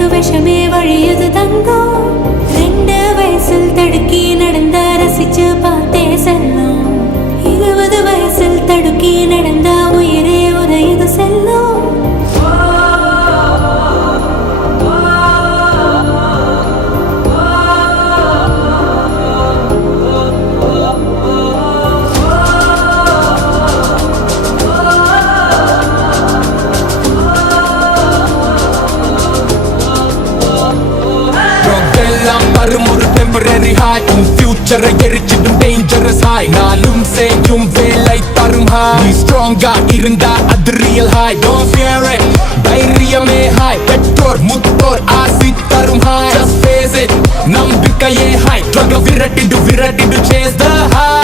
எனக்கு விஷமே வழியுது தங்கம். 2 வயசில் தடுக்கி நடந்த ரசிச்சு பார்த்தே செல்லும். 20 வயசில் தடுக்கி நடந்த உயிரே உதையுது செல்லும். ஒரு டெம்பரரி ஹாய் உன் ஃபியூச்சரை எரிச்சிடும் டேஞ்சரஸ் ஹாய். நானும் செய்யும் வேலை தரும் ஹாய். நீ ஸ்ட்ராங்கா இருந்தா அது real high. Don't fear it, தைரியமே ஹாய். பெற்றோர் முத்தோர் ஆசி தரும் ஹாய். ஜஸ்ட் ஃபேஸ் இட், நம்பிக்கையே ஹாய். ட்ரக விரட்டிடு விரட்டிடு சேஸ் த ஹாய்.